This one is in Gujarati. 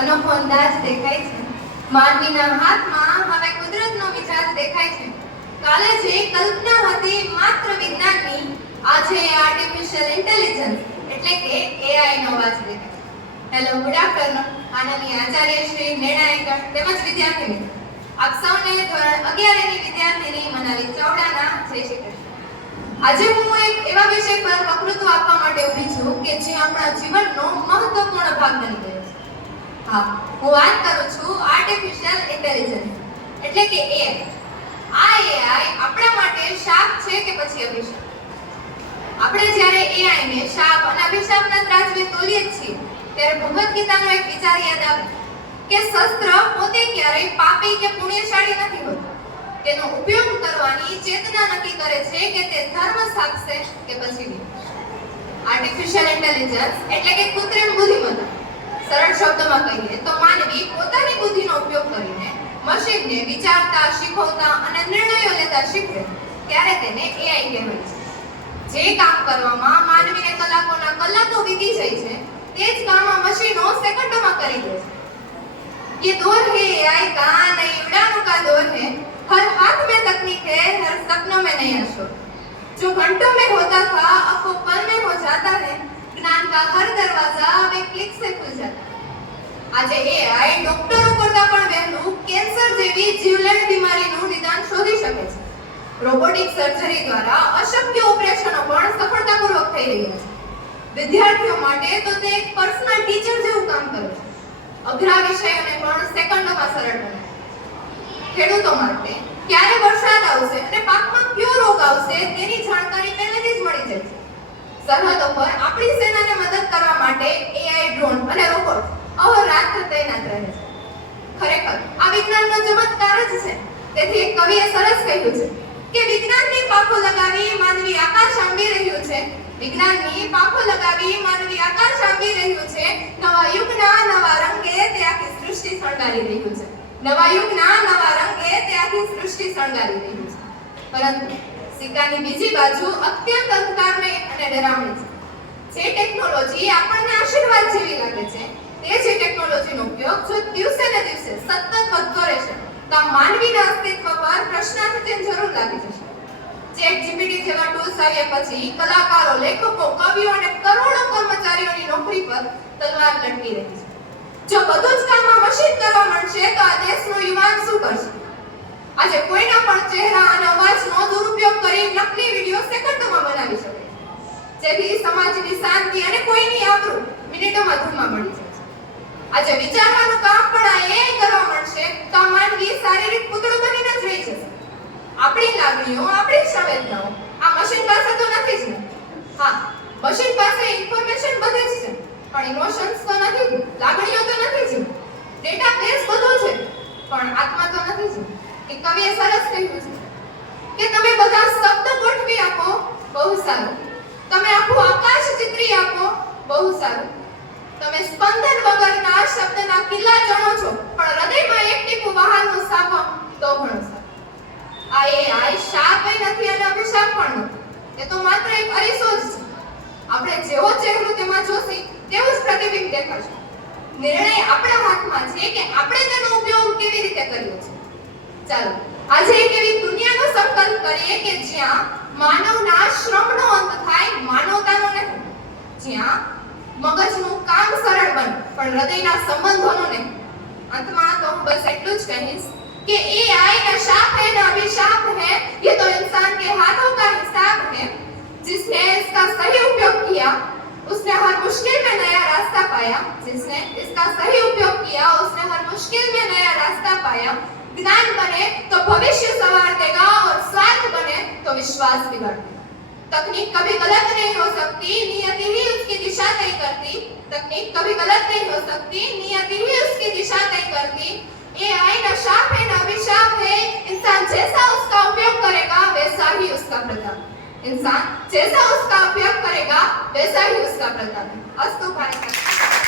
અનોખો અંદાજ દેખાય છે. માનવીના હાથમાં હવે કુદરતનો મિજાજ દેખાય છે. કાલે જે કલ્પના હતી માત્ર વિજ્ઞાનની, આજે આર્ટિફિશિયલ ઇન્ટેલિજન્સ એટલે કે AI નો અવાજ દેખાય છે. Hello, good afternoon. આનંદની આચાર્ય શ્રી નિર્ણાયક તેમજ વિદ્યાર્થીની આપ સૌને ધોરણ 11 ની વિદ્યાર્થીની મનાલી ચોવડાના જય શ્રી કૃષ્ણ. આજે હું એક એવા વિષય પર વક્તૃત્વ આપવા માટે ઊભી છું કે જે આપણા જીવનનો મહત્વપૂર્ણ ભાગ બની ગયો છે. હા, હું વાત કરું છું આર્ટિફિશિયલ ઇન્ટેલિજન્સ એટલે કે AI. આ AI આપણા માટે શાપ છે કે પછી અભિશાપ? આપણે જ્યારે AI ને શાપ અને અભિશાપના ત્રાજવે તોલીએ છીએ ત્યારે ભગવદ ગીતાનો એક વિચાર યાદ આવે કે શસ્ત્ર પોતે ક્યારેય પાપી કે પુણ્યશાળી નથી હોતું. તેનો ઉપયોગ કરવાની ચેતના નક્કી કરે છે કે તે ધર્મ સાધશે કે પછી વિનાશ. આર્ટિફિશિયલ ઇન્ટેલિજન્સ એટલે કે કૃત્રિમ બુદ્ધિમત્તા. સરળ શબ્દોમાં કહીએ તો માનવી પોતાની બુદ્ધિનો ઉપયોગ કરીને મશીનને વિચારતા, શીખવતા અને નિર્ણયો લેતા શીખવે ત્યારે તેને AI કહેવાય છે. જે કામ કરવામાં માનવીને કલાકોના કલાકો વીતી જાય છે તે જ કામ મશીનો સેકન્ડોમાં કરી દે છે. ये दौर है AI का, नई उड़ानों का दौर है. हर हाथ में तकनीक है, हर सपनों में नया शोर. जो घंटों में होता था अब वो पल में हो जाता है. ज्ञान का हर दरवाजा अब एक क्लिक से खुल जाता है. આજે AI ડોક્ટરો કરતા પણ વહેલું કેન્સર જેવી જીવલેણ બીમારીનું નિદાન શોધી શકે છે. રોબોટિક સર્જરી દ્વારા અશક્ય ઓપરેશનો પણ સફળતાપૂર્વક થઈ રહ્યા છે. વિદ્યાર્થીઓ માટે તો તે એક પર્સનલ ટીચર જેવું કામ કરે છે. અઘરા વિષયોને પણ સેકન્ડોમાં સરળ બનાવે. ખેડૂતો માટે ક્યારે વરસાદ આવશે અને પાકમાં કયો રોગ આવશે તેની જાણકારી પહેલેથી જ મળી જાય છે. સરહદો પર આપણી સેનાને મદદ કરવા માટે AI ડ્રોન અને રોબોટ અહોરાત્ર તૈનાત રહે છે. ખરેખર આ વિજ્ઞાનનો ચમત્કાર જ છે. તેથી એક કવિએ સરસ કહ્યું છે કે વિજ્ઞાનની પાંખો લગાવી માનવી આકાશ આંબી રહ્યું છે. વિજ્ઞાનની પાંખો લગાવી માનવી આકાશ આંબી રહ્યું છે. નવા યુગના નવા રંગે તે આખી સૃષ્ટિ શણગારી રહ્યું છે. નવા યુગના નવા રંગે તે આખી સૃષ્ટિ શણગારી રહ્યું છે. પરંતુ સિક્કાની બીજી બાજુ અત્યંત અંધકારમય અને ડરામણી છે. જે ટેકનોલોજી આપણને આશીર્વાદ જેવી લાગે છે તે જ ટેકનોલોજીનો ઉપયોગ જો દિવસે ને દિવસે સતત વધતો રહેશે તો માનવીના અસ્તિત્વ પર પ્રશ્નાર્થ ચિહ્ન જરૂર લાગી જશે. ChatGPT જેવા ટૂલ્સ આવ્યા પછી કલાકારો, લેખકો, કવિઓ અને કરોડો કર્મચારીઓની નોકરી પર તલવાર લટકી રહી છે. જો બધું જ કામ મશીન કરવા માંડશે તો આ દેશનો યુવાન શું કરશે? આજે કોઈના પણ ચહેરા અને અવાજનો દુરુપયોગ કરી નકલી વિડિયો સેકન્ડોમાં બનાવી શકે છે. જેથી સમાજની શાંતિ અને કોઈની આબરૂ મિનિટોમાં ધૂળમાં મળી જાય છે. આજે વિચારવાનું કામ પણ આ AI કરવા માંડશે તો આ માનવી શારીરિક પુતળું બનીને જ રહી જશે. આપણી લાગણીઓ, આપણી સંવેદનાઓ આ મશીન પાસે તો નથી જ. હા, મશીન પાસે ઇન્ફોર્મેશન બધે જ છે પણ ઇમોશન્સ તો નથી જ, લાગણીઓ તો નથી જ. ડેટાબેઝ બધું છે પણ આત્મા તો નથી જ. એક કવિએ સરસ કહ્યું છે કે તમે બધા શબ્દ ગોઠવી આપો બહુ સારું, તમે આખું આકાશ ચિત્રી આપો બહુ સારું, તમે સ્પંદન વગરના શબ્દના કિલ્લા ચણો છો પણ હૃદયમાં એક ટીપું બહારનું સાપો તો ઘણું સારું. આ AI શાપ નથી અને અભિશાપ પણ નથી. એ તો માત્ર એક અરીસો જ છે. આપણે જેવો ચહેરો તેમાં જોશી તેવું જ પ્રતિબિંબ દેખાશે. નિર્ણય આપણા હાથમાં છે કે આપણે તેનો ઉપયોગ કેવી રીતે કરીએ છીએ. ચાલો આજે એક એવી દુનિયાનો સંકલ્પ કરીએ કે જ્યાં માનવના શ્રમનો અંત થાય, માનવતાનો નહીં. જ્યાં મગજનું કામ સરળ બને પણ હૃદયના સંબંધોનો નહીં. અંતમાં તો હું બસ એટલું જ કહીશ कि AI ना शाप है ना अभिशाप है, ये तो इंसान के हाथों का हिसाब है. जिसने इसका सही उपयोग किया उसने हर मुश्किल में नया रास्ता पाया. जिसने इसका सही उपयोग किया उसने हर मुश्किल में नया रास्ता पाया. ज्ञान बने तो भविष्य संवार देगा और स्वार्थ बने तो विश्वास बिगाड़ देगा. तकनीक कभी गलत नहीं हो सकती, नियति ही उसकी दिशा तय करती. तकनीक कभी गलत नहीं हो सकती, नियति ही उसकी दिशा तय करती. AI ना शाप है ना अभिशाप है. इंसान जैसा उसका उपयोग करेगा वैसा ही उसका प्रताप. इंसान जैसा उसका उपयोग करेगा वैसा ही उसका प्रताप. अस्तु भारत.